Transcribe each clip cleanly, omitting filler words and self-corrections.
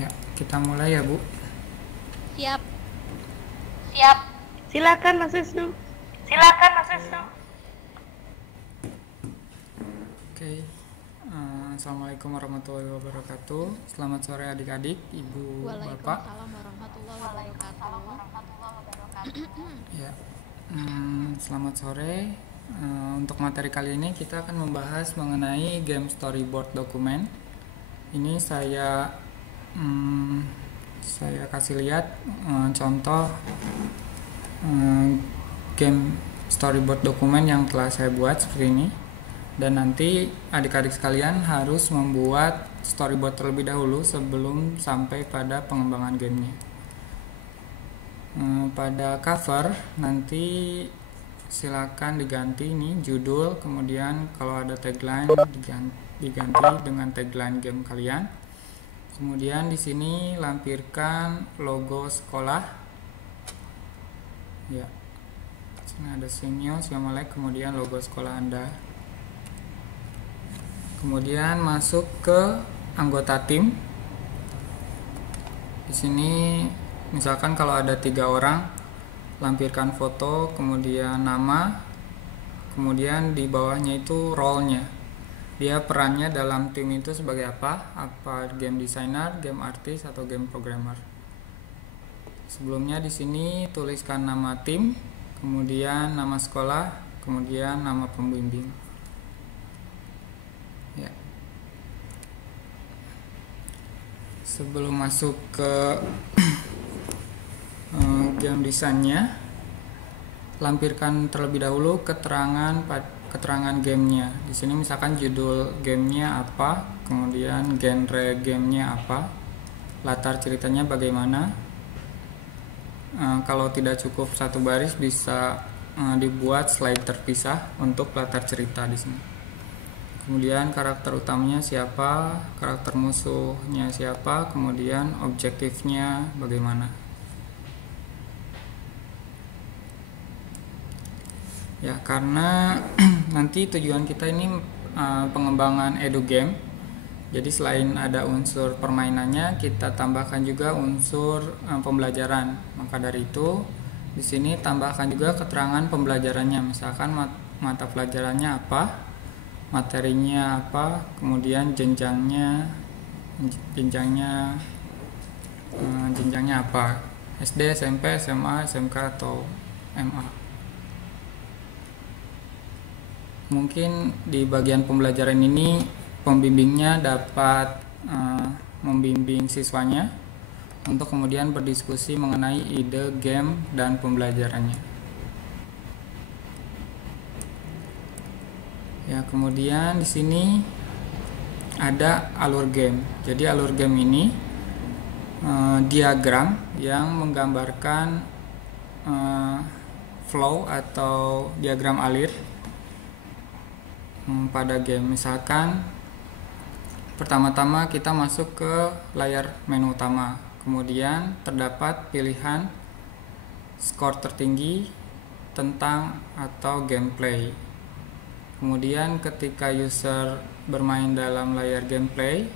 Ya, kita mulai ya, Bu. Siap. Siap. Silakan Mas Wisnu. Silakan Mas Wisnu. Oke. Assalamualaikum warahmatullahi wabarakatuh. Selamat sore adik-adik, Ibu, Bapak. Waalaikumsalam warahmatullahi wabarakatuh. Ya. Selamat sore. Untuk materi kali ini kita akan membahas mengenai game storyboard dokumen. Ini saya kasih lihat contoh game storyboard dokumen yang telah saya buat seperti ini, dan nanti adik-adik sekalian harus membuat storyboard terlebih dahulu sebelum sampai pada pengembangan gamenya. Pada cover nanti silakan diganti ini judul, kemudian kalau ada tagline diganti dengan tagline game kalian. Kemudian di sini lampirkan logo sekolah. Ya. Sini ada Sinyo, Siomalek, kemudian logo sekolah Anda. Kemudian masuk ke anggota tim. Di sini misalkan kalau ada 3 orang, lampirkan foto, kemudian nama, kemudian di bawahnya itu role-nya. Dia perannya dalam tim itu sebagai apa? Apa game designer, game artist, atau game programmer? Sebelumnya di sini tuliskan nama tim, kemudian nama sekolah, kemudian nama pembimbing. Ya. Sebelum masuk ke game desainnya, lampirkan terlebih dahulu keterangan gamenya. Di sini misalkan judul gamenya apa, kemudian genre gamenya apa, latar ceritanya bagaimana. Kalau tidak cukup satu baris bisa dibuat slide terpisah untuk latar cerita di sini. Kemudian karakter utamanya siapa, karakter musuhnya siapa, kemudian objektifnya bagaimana. Ya, karena nanti tujuan kita ini pengembangan edu game. Jadi selain ada unsur permainannya, kita tambahkan juga unsur pembelajaran. Maka dari itu di sini tambahkan juga keterangan pembelajarannya. Misalkan mata pelajarannya apa, materinya apa, kemudian jenjangnya apa, SD, SMP, SMA, SMK, atau MA. Mungkin di bagian pembelajaran ini pembimbingnya dapat membimbing siswanya untuk kemudian berdiskusi mengenai ide game dan pembelajarannya. Ya, kemudian di sini ada alur game. Jadi alur game ini diagram yang menggambarkan flow atau diagram alir pada game. Misalkan pertama-tama kita masuk ke layar menu utama, kemudian terdapat pilihan skor tertinggi, tentang, atau gameplay. Kemudian ketika user bermain dalam layar gameplay,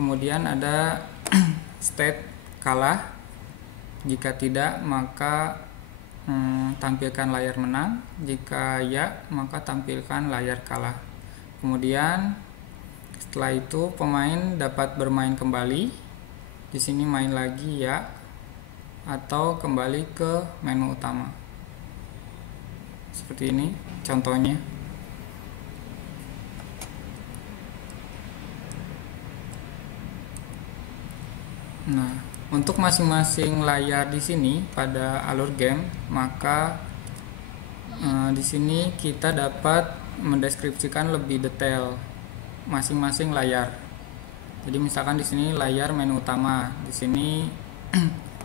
kemudian ada state kalah, jika tidak maka tampilkan layar menang, jika ya maka tampilkan layar kalah. Kemudian setelah itu pemain dapat bermain kembali. Di sini main lagi ya, atau kembali ke menu utama. Seperti ini contohnya. Nah, untuk masing-masing layar di sini pada alur game, maka di sini kita dapat mendeskripsikan lebih detail masing-masing layar. Jadi misalkan di sini layar menu utama, di sini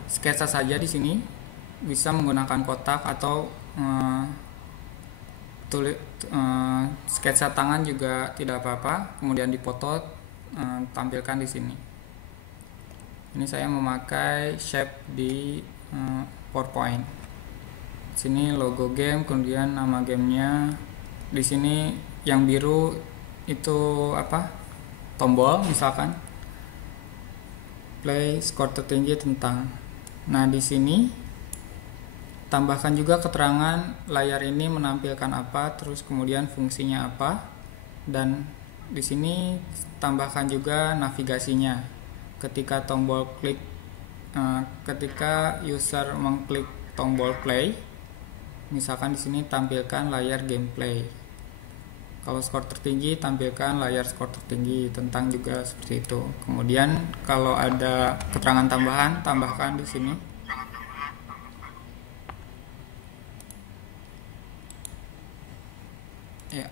sketsa saja, di sini bisa menggunakan kotak atau sketsa tangan juga tidak apa-apa. Kemudian dipoto, tampilkan di sini. Ini saya memakai shape di PowerPoint. Sini logo game, kemudian nama gamenya. Di sini yang biru itu apa? Tombol misalkan. gameplay, skor tertinggi tentang. Nah, di sini tambahkan juga keterangan layar ini menampilkan apa, terus kemudian fungsinya apa, dan di sini tambahkan juga navigasinya. Ketika ketika user mengklik tombol play, misalkan di sini tampilkan layar gameplay. Kalau skor tertinggi tampilkan layar skor tertinggi, tentang juga seperti itu. Kemudian kalau ada keterangan tambahan tambahkan di sini. Ya.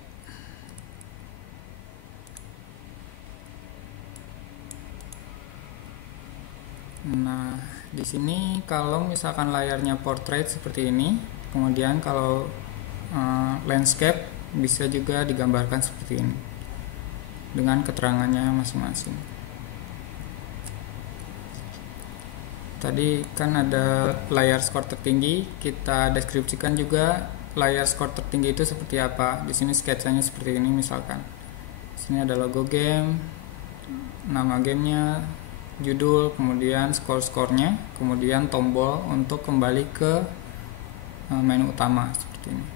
Nah, di sini kalau misalkan layarnya portrait seperti ini, kemudian kalau landscape bisa juga digambarkan seperti ini dengan keterangannya masing-masing. Tadi kan ada layar skor tertinggi, kita deskripsikan juga layar skor tertinggi itu seperti apa. Di sini sketsanya seperti ini misalkan. Di sini ada logo game, nama gamenya, judul, kemudian skor-skornya, kemudian tombol untuk kembali ke menu utama seperti ini.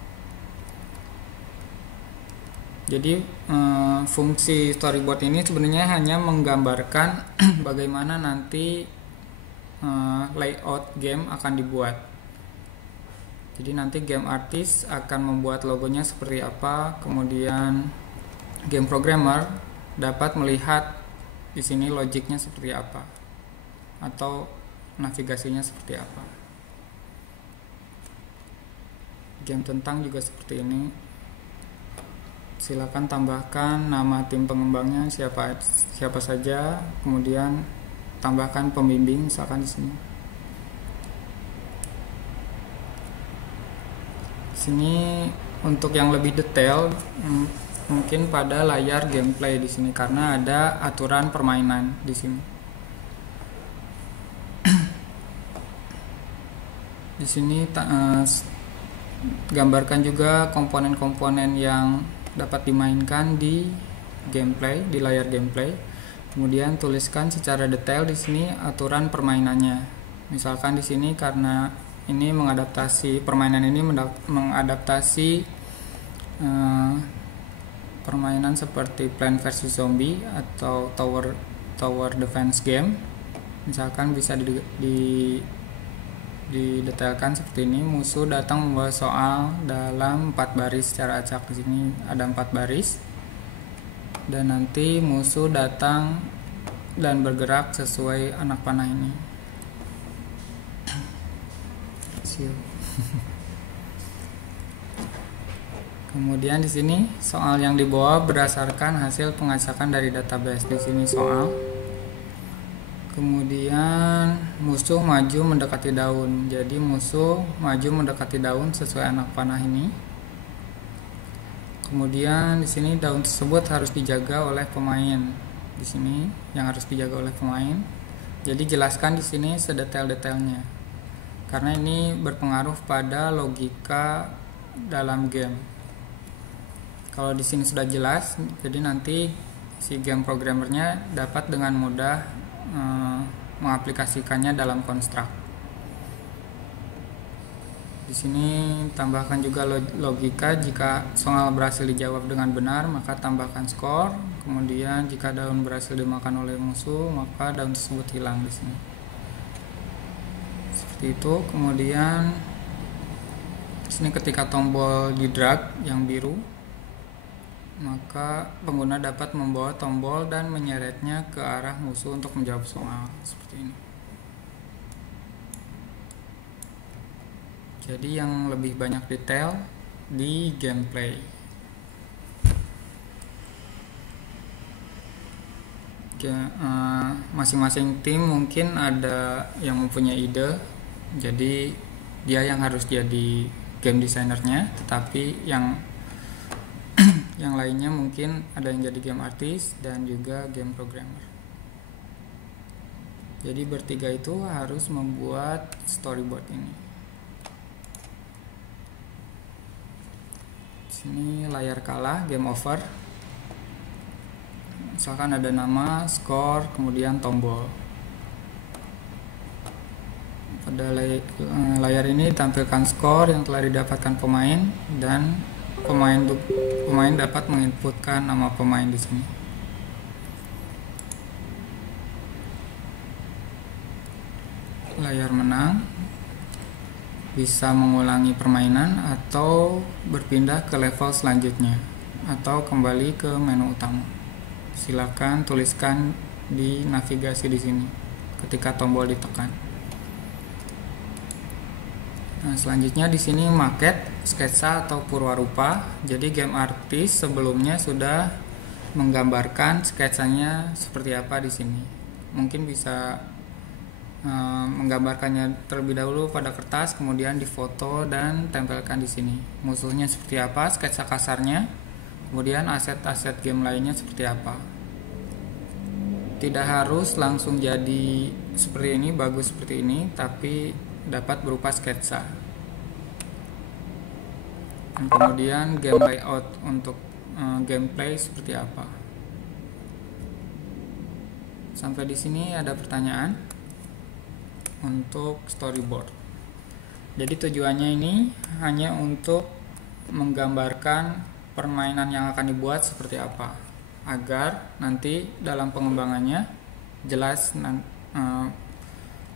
Jadi fungsi storyboard ini sebenarnya hanya menggambarkan bagaimana nanti layout game akan dibuat. Jadi nanti game artist akan membuat logonya seperti apa, kemudian game programmer dapat melihat di sini logiknya seperti apa atau navigasinya seperti apa. Game tentang juga seperti ini. Silakan tambahkan nama tim pengembangnya siapa saja, kemudian tambahkan pembimbing misalkan di sini. Sini untuk yang lebih detail mungkin pada layar gameplay di sini karena ada aturan permainan di sini. Di sini gambarkan juga komponen-komponen yang dapat dimainkan di gameplay, di layar gameplay. Kemudian tuliskan secara detail di sini aturan permainannya. Misalkan di sini karena ini mengadaptasi permainan ini mengadaptasi permainan seperti Plant vs Zombie atau Tower Defense game. Misalkan bisa didetailkan seperti ini. Musuh datang membawa soal dalam 4 baris secara acak. Di sini ada 4 baris. Dan nanti musuh datang dan bergerak sesuai anak panah ini. Kemudian di sini soal yang dibawa berdasarkan hasil pengacakan dari database. Di sini soal. Kemudian musuh maju mendekati daun. Jadi musuh maju mendekati daun sesuai anak panah ini. Kemudian di sini daun tersebut harus dijaga oleh pemain. Di sini yang harus dijaga oleh pemain. Jadi jelaskan di sini sedetail-detailnya. Karena ini berpengaruh pada logika dalam game. Kalau di sini sudah jelas, jadi nanti si game programmernya dapat dengan mudah mengaplikasikannya dalam konstruk. Di sini tambahkan juga logika. Jika soal berhasil dijawab dengan benar, maka tambahkan skor. Kemudian jika daun berhasil dimakan oleh musuh, maka daun tersebut hilang di sini. Seperti itu. Kemudian di sini ketika tombol di drag yang biru, maka pengguna dapat membawa tombol dan menyeretnya ke arah musuh untuk menjawab soal seperti ini. Jadi yang lebih banyak detail di gameplay. Masing-masing tim mungkin ada yang mempunyai ide, jadi dia yang harus jadi game designernya, tetapi yang lainnya mungkin ada yang jadi game artist dan juga game programmer. Jadi bertiga itu harus membuat storyboard ini. Sini layar kalah, game over. Misalkan ada nama, skor, kemudian tombol. Pada layar ini ditampilkan skor yang telah didapatkan pemain dan pemain dapat menginputkan nama pemain di sini. Layar menang bisa mengulangi permainan atau berpindah ke level selanjutnya atau kembali ke menu utama. Silakan tuliskan di navigasi di sini ketika tombol ditekan. Nah, selanjutnya di sini market, sketsa atau purwarupa. Jadi game artis sebelumnya sudah menggambarkan sketsanya seperti apa di sini. Mungkin bisa menggambarkannya terlebih dahulu pada kertas, kemudian difoto dan tempelkan di sini. Musuhnya seperti apa, sketsa kasarnya, kemudian aset-aset game lainnya seperti apa. Tidak harus langsung jadi seperti ini, bagus seperti ini, tapi dapat berupa sketsa. Dan kemudian game layout untuk gameplay seperti apa. Sampai di sini ada pertanyaan untuk storyboard. Jadi tujuannya ini hanya untuk menggambarkan permainan yang akan dibuat seperti apa, agar nanti dalam pengembangannya jelas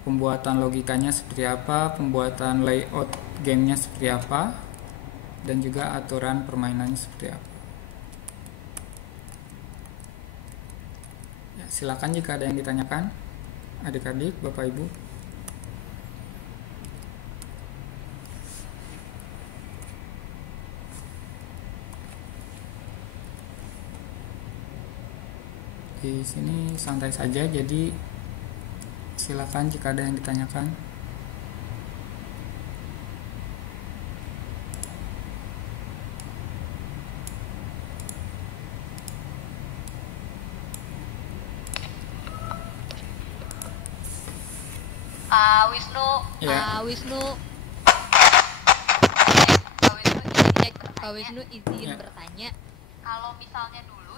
pembuatan logikanya seperti apa, pembuatan layout gamenya seperti apa, dan juga aturan permainannya seperti apa. Ya, silakan jika ada yang ditanyakan, adik-adik, bapak ibu. Di sini santai saja, jadi silakan jika ada yang ditanyakan. Wisnu. Ya. Wisnu, Pak Wisnu izin Ya. bertanya.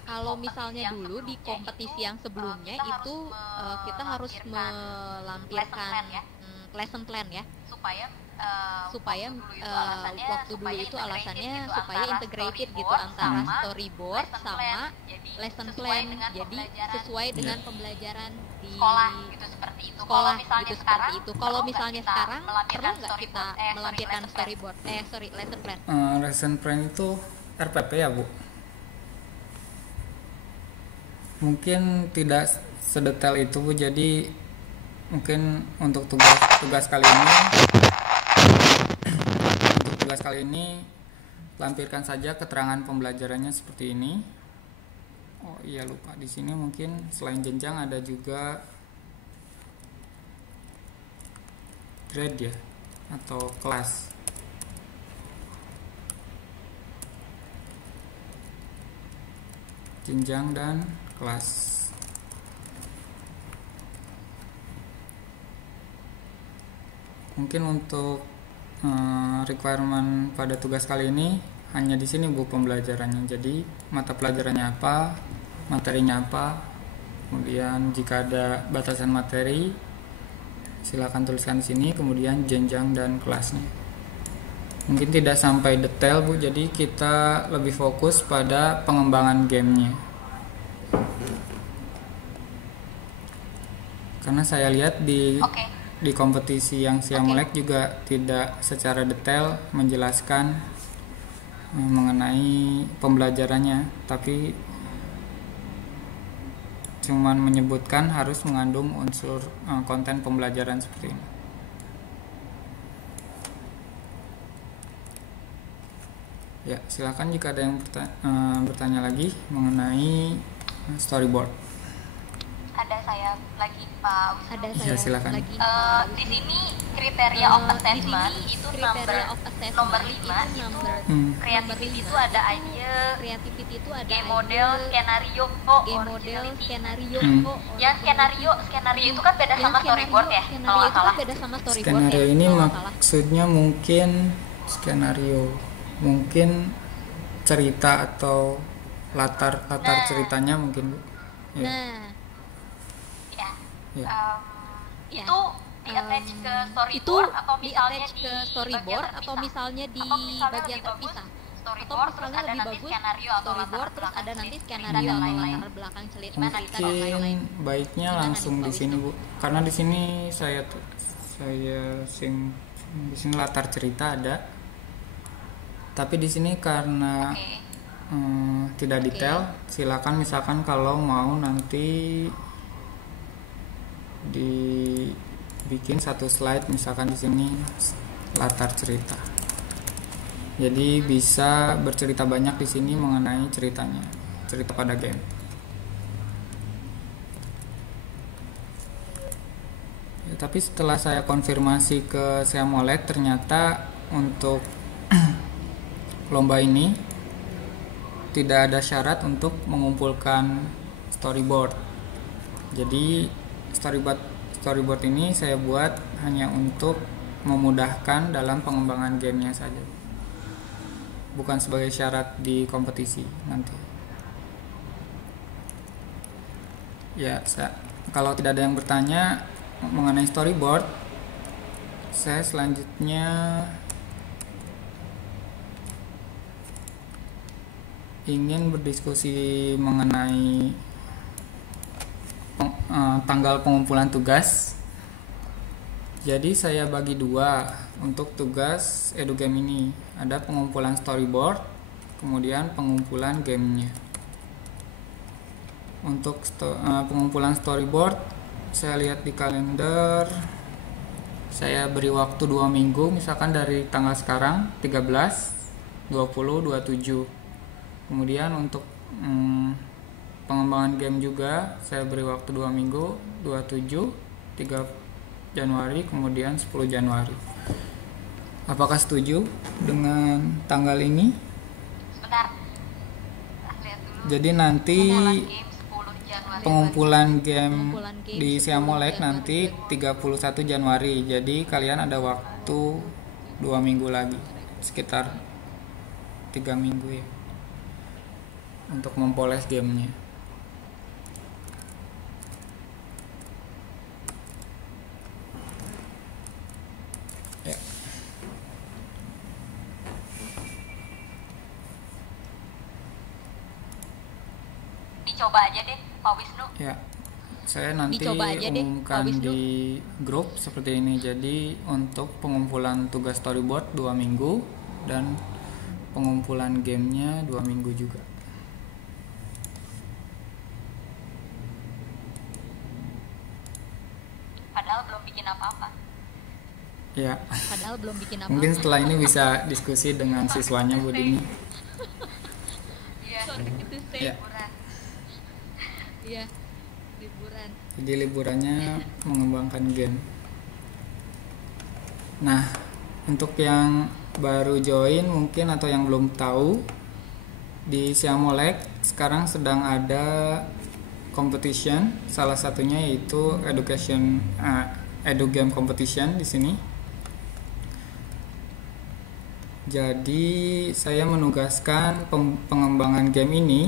kalau misalnya dulu Di kompetisi yang sebelumnya itu kita harus melampirkan lesson plan ya, supaya waktu dulu itu alasannya supaya integrated gitu antara storyboard sama lesson plan, jadi sesuai dengan pembelajaran di sekolah gitu seperti itu. sekolah gitu seperti itu. Kalau misalnya sekarang perlu nggak kita melampirkan lesson plan? Lesson plan itu RPP ya, Bu? Mungkin tidak sedetail itu, Bu. Jadi mungkin untuk tugas kali ini lampirkan saja keterangan pembelajarannya seperti ini. Oh iya, lupa, di sini mungkin selain jenjang ada juga grade ya, atau kelas. Jenjang dan kelas. Mungkin untuk requirement pada tugas kali ini hanya di sini, Bu, pembelajarannya. Jadi mata pelajarannya apa, materinya apa, kemudian jika ada batasan materi silakan tuliskan di sini, kemudian jenjang dan kelasnya. Mungkin tidak sampai detail, Bu, jadi kita lebih fokus pada pengembangan gamenya. Karena saya lihat di kompetisi yang Siamolek juga tidak secara detail menjelaskan mengenai pembelajarannya, tapi cuman menyebutkan harus mengandung unsur konten pembelajaran seperti ini. Ya, silakan jika ada yang bertanya lagi mengenai storyboard. Ada saya lagi, Pak Wisnu. Ada Ya, saya silakan. lagi. Di sini kriteria of assessment itu nomor 5 itu creativity itu ada idea, Creativity itu ada game model, skenario, game model, skenario. Yang skenario itu kan beda sama storyboard ya, kalau Skenario nggak itu kan salah. beda sama storyboard Skenario ya, ini kalau nggak salah. maksudnya mungkin skenario, mungkin cerita atau latar ceritanya mungkin, Bu. Ya. Nah, Ya. Ya. Ya. Itu di-attach ke storyboard atau misalnya di storyboard atau misalnya di bagian terpisah. Atau misalnya lebih bagus storyboard terus ada nanti skenario atau latar belakang cerita dan lain-lain. Baiknya langsung di sini Bu, karena di sini di sini latar cerita ada, tapi di sini karena tidak detail. Silakan misalkan kalau mau nanti dibikin satu slide, misalkan di sini latar cerita, jadi bisa bercerita banyak di sini mengenai ceritanya, cerita pada game. Ya, tapi setelah saya konfirmasi ke Seamolek, ternyata untuk lomba ini tidak ada syarat untuk mengumpulkan storyboard. Jadi storyboard ini saya buat hanya untuk memudahkan dalam pengembangan gamenya saja, bukan sebagai syarat di kompetisi nanti. Ya, kalau tidak ada yang bertanya mengenai storyboard, saya selanjutnya ingin berdiskusi mengenai tanggal pengumpulan tugas. Jadi saya bagi dua untuk tugas EduGame ini. Ada pengumpulan storyboard, kemudian pengumpulan gamenya. Untuk pengumpulan storyboard, saya lihat di kalender, saya beri waktu 2 minggu, misalkan dari tanggal sekarang 13, 20, 27. Kemudian untuk pengembangan game juga saya beri waktu 2 minggu, 27, 3 Januari, kemudian 10 Januari. Apakah setuju dengan tanggal ini? Sebentar. Lihat dulu. Jadi nanti pengumpulan game Pengumpulan game di 10 Seamolek Januari. nanti 31 Januari. Jadi kalian ada waktu 2 minggu lagi, sekitar 3 minggu ya, untuk mempoles gamenya. Ya. Dicoba aja deh Pak Wisnu. Ya, saya nanti Dicoba aja deh, umumkan Pak Wisnu. di grup seperti ini. Jadi untuk pengumpulan tugas storyboard 2 minggu dan pengumpulan gamenya 2 minggu juga. Padahal belum bikin apa-apa. Ya, Padahal belum bikin apa-apa. mungkin setelah ini bisa diskusi dengan siswanya Bu Dini. Iya. Sorry to say. Ya, Liburan. Iya. Liburan. jadi liburannya mengembangkan game. Nah, untuk yang baru join mungkin atau yang belum tahu, di Seamolek sekarang sedang ada competition, salah satunya yaitu EduGame competition di sini. Jadi saya menugaskan pengembangan game ini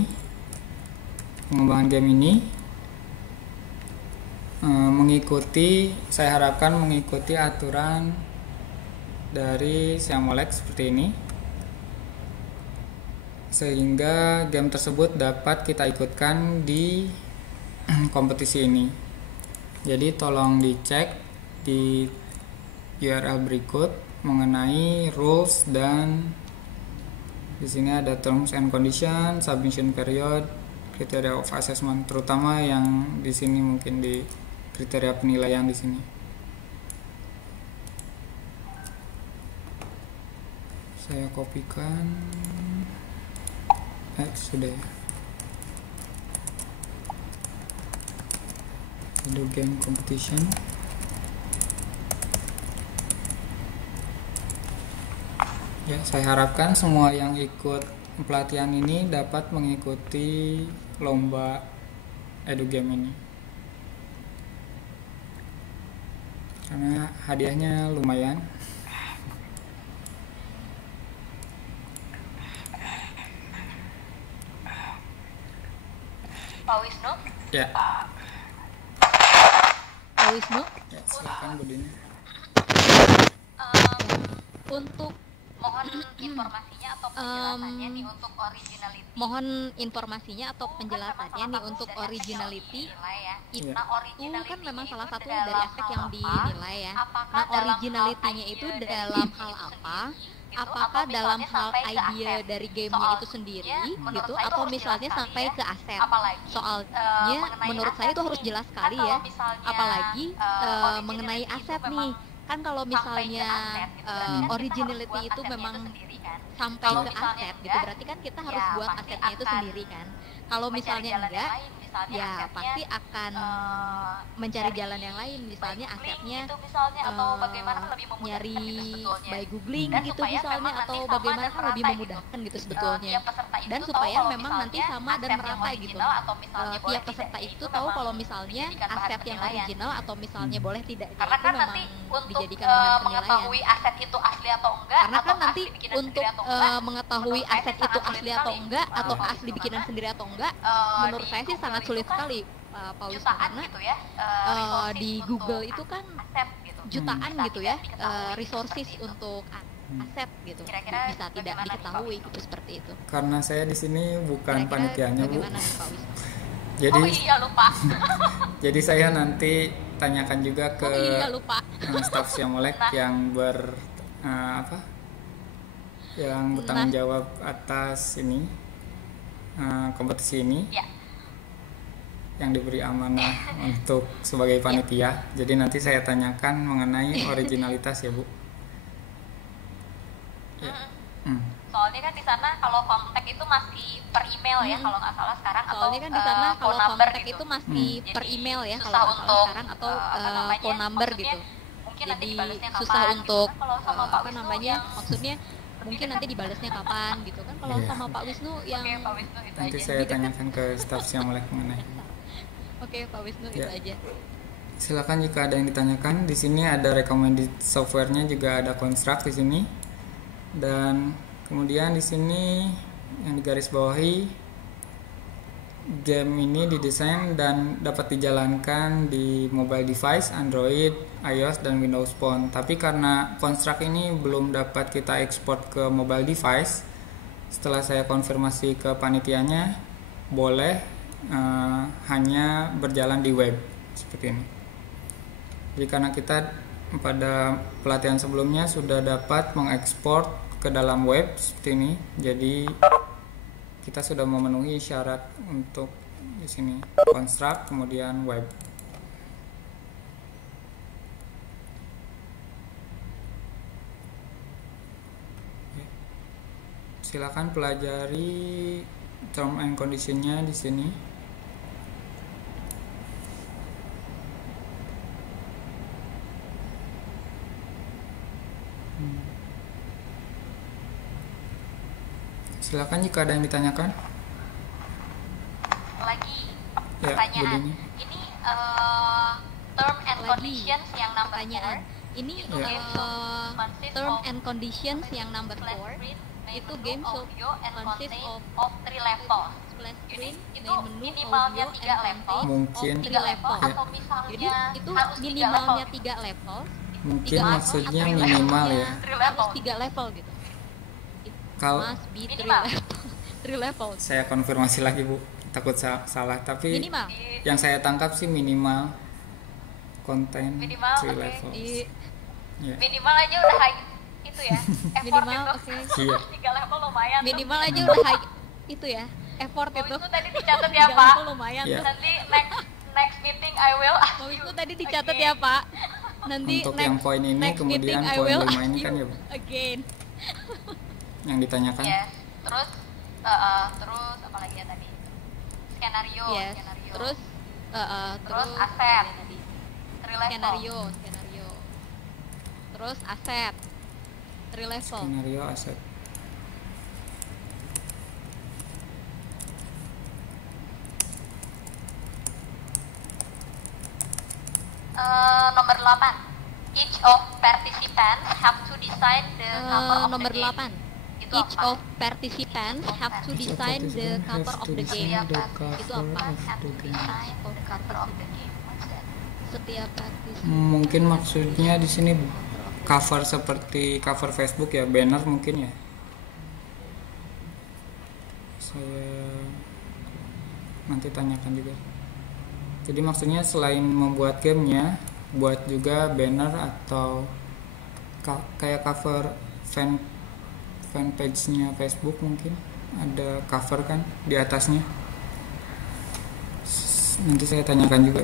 saya harapkan mengikuti aturan dari Seamolek seperti ini, sehingga game tersebut dapat kita ikutkan di kompetisi ini. Jadi tolong dicek di URL berikut mengenai rules, dan di sini ada terms and condition, submission period, criteria of assessment, terutama yang di sini mungkin di kriteria penilaian di sini. Saya kopikan. Sudah ya. EduGame competition. Ya, saya harapkan semua yang ikut pelatihan ini dapat mengikuti lomba EduGame ini, karena hadiahnya lumayan. Pak Wisnu. Ya, Pak Wisnu. Ya, silakan Bu Dini. Untuk mohon informasinya atau penjelasannya nih untuk originality. Mohon informasinya atau penjelasannya nih untuk originality. Itu kan memang salah satu dari aspek yang dinilai ya. Nah, originality-nya itu dalam hal apa? Apakah dalam hal idea dari gamenya itu sendiri gitu, atau misalnya sampai ke aset? Soalnya menurut saya itu harus jelas sekali ya. Apalagi mengenai aset nih. Kan kalau misalnya originality itu memang sampai ke aset gitu, berarti kan kita harus buat asetnya itu sendiri kan. Kalau misalnya enggak, ya pasti akan mencari jalan yang lain, misalnya asetnya nyari by googling gitu misalnya, atau bagaimana lebih memudahkan gitu sebetulnya. Dan supaya memang nanti sama dan merata gitu. Tiap peserta itu tahu kalau misalnya aset yang original atau misalnya boleh tidak, karena kan nanti untuk mengetahui aset itu asli atau enggak, karena kan nanti untuk mengetahui aset itu asli atau enggak, atau asli bikinan sendiri atau enggak, menurut saya sih sangat sulit sekali Pak Wisnu, karena gitu ya, di Google itu kan jutaan gitu ya resources untuk aset gitu, bisa tidak diketahui gitu, seperti itu. Karena saya di sini bukan panitianya Bu. Jadi, lupa. Jadi saya nanti tanyakan juga ke staf Siamolek yang yang bertanggung jawab atas ini kompetisi ini, yang diberi amanah untuk sebagai panitia. Jadi nanti saya tanyakan mengenai originalitas ya Bu. Soalnya kan di sana kalau kontak itu masih per email ya kalau nggak salah sekarang, soalnya kan di sana kalau kontak itu masih per email ya kalau nggak salah sekarang, atau phone number gitu. Jadi susah untuk maksudnya mungkin nanti dibalasnya kapan gitu kan. Kalau sama Pak Wisnu yang nanti saya tanyakan ke staf Siamolek mengenai. Oke, Pak Wisnu itu aja. Silakan jika ada yang ditanyakan. Di sini ada recommended softwarenya, juga ada Construct di sini. Dan kemudian di sini yang digarisbawahi, game ini didesain dan dapat dijalankan di mobile device, Android, iOS, dan Windows Phone. Tapi karena Construct ini belum dapat kita ekspor ke mobile device, setelah saya konfirmasi ke panitianya, boleh hanya berjalan di web seperti ini. Jadi karena kita pada pelatihan sebelumnya sudah dapat mengekspor ke dalam web seperti ini, jadi kita sudah memenuhi syarat untuk di sini Construct kemudian web. Silakan pelajari term and condition-nya di sini. Silakan jika ada yang ditanyakan. Lagi Ya, pertanyaan. Ini term and conditions yang number 4. Ini term and conditions yang number 4 itu game consist of 3 level. Splash screen, itu minimalnya 3 level. Mungkin 3 level ya. atau misalnya jadi itu minimalnya 3 level. Mungkin maksudnya minimal ya. 3 level gitu. Kalau Must be 3 level. Saya konfirmasi lagi Bu, takut salah, tapi minimal. Yang saya tangkap sih minimal konten 3 okay. level. Yeah. Minimal aja udah high itu ya. Minimal itu. Okay. Iya. 3 level lumayan. Minimal aja udah high itu ya. Effort itu. Itu tadi dicatat ya Pak. Lumayan. Yeah. Nanti next meeting I will. Itu tadi dicatat ya Pak. Nanti untuk yang poin ini kemudian poin 5 ini kan ya Bu. Again. Yang ditanyakan. Yes. Terus apa lagi ya tadi? Skenario. Yes. Terus aset. Skenario. Terus aset. 3 level. Skenario, aset. Nomor 8. Each of participants have to design the cover of nomor the game. 8. Each of participants have to design the cover of the game. Itu apa? Have to design the cover of the game. What's that? setiap praktisi. Mungkin maksudnya di sini cover seperti cover Facebook ya, banner mungkin ya. Saya nanti tanyakan juga. Jadi maksudnya selain membuat gamenya, buat juga banner atau kayak cover fanpage-nya Facebook mungkin ada cover kan di atasnya. Nanti saya tanyakan juga.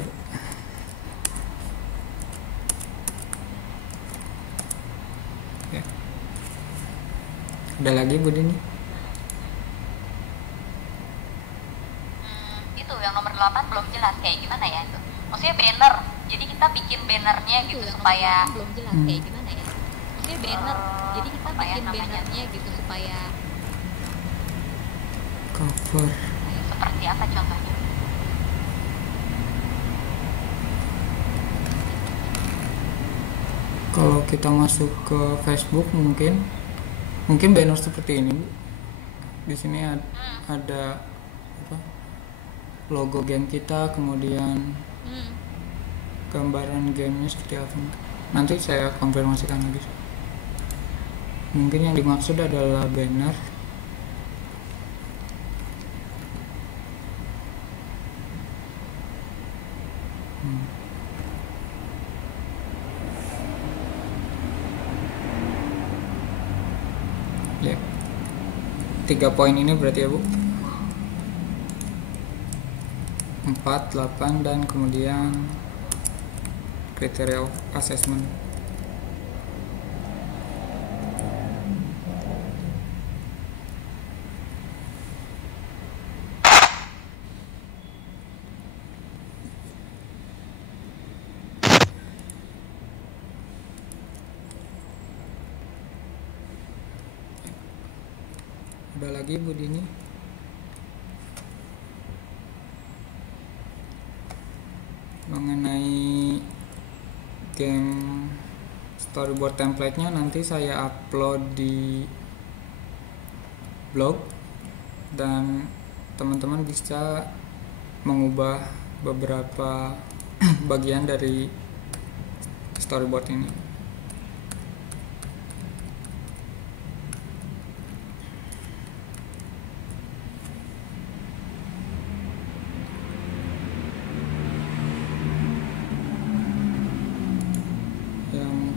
Ya. Ada lagi Bu Dini? Itu yang nomor 8 belum jelas kayak gimana ya itu. Maksudnya banner. Jadi kita bikin bannernya gitu supaya belum jelas kayak gimana ya. Maksudnya banner. Jadi kita bikin bannernya gitu supaya Cover. Seperti apa contohnya? Kalau kita masuk ke Facebook mungkin banner seperti ini Bu. Di sini ada apa? Logo game kita, kemudian gambaran gamenya seperti apa. Nanti saya konfirmasikan lagi. Mungkin yang dimaksud adalah banner. Ya. 3 poin ini berarti ya Bu. 4, 8 dan kemudian kriteria assessment. Ada lagi Bu Dini? Mengenai game storyboard template-nya nanti saya upload di blog dan teman-teman bisa mengubah beberapa bagian dari storyboard ini.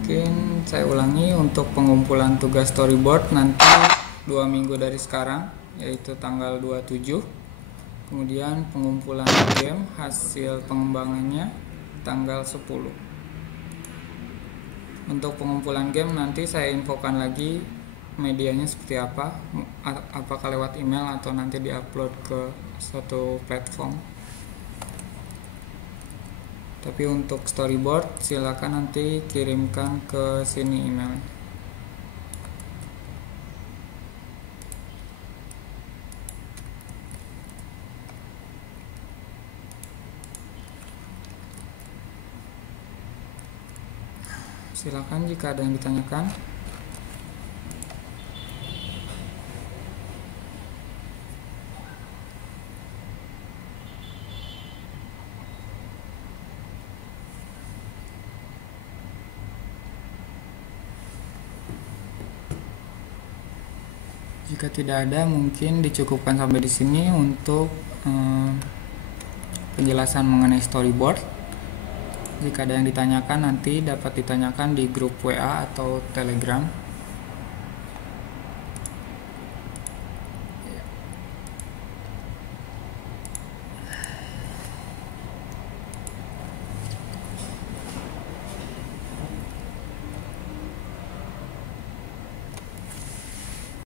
Mungkin saya ulangi, untuk pengumpulan tugas storyboard nanti 2 minggu dari sekarang, yaitu tanggal 27. Kemudian pengumpulan game hasil pengembangannya tanggal 10. Untuk pengumpulan game nanti saya infokan lagi medianya seperti apa, apakah lewat email atau nanti diupload ke suatu platform. Tapi untuk storyboard silakan nanti kirimkan ke sini email. Silakan jika ada yang ditanyakan. Jika tidak ada, mungkin dicukupkan sampai di sini untuk penjelasan mengenai storyboard. Jika ada yang ditanyakan, nanti dapat ditanyakan di grup WA atau Telegram.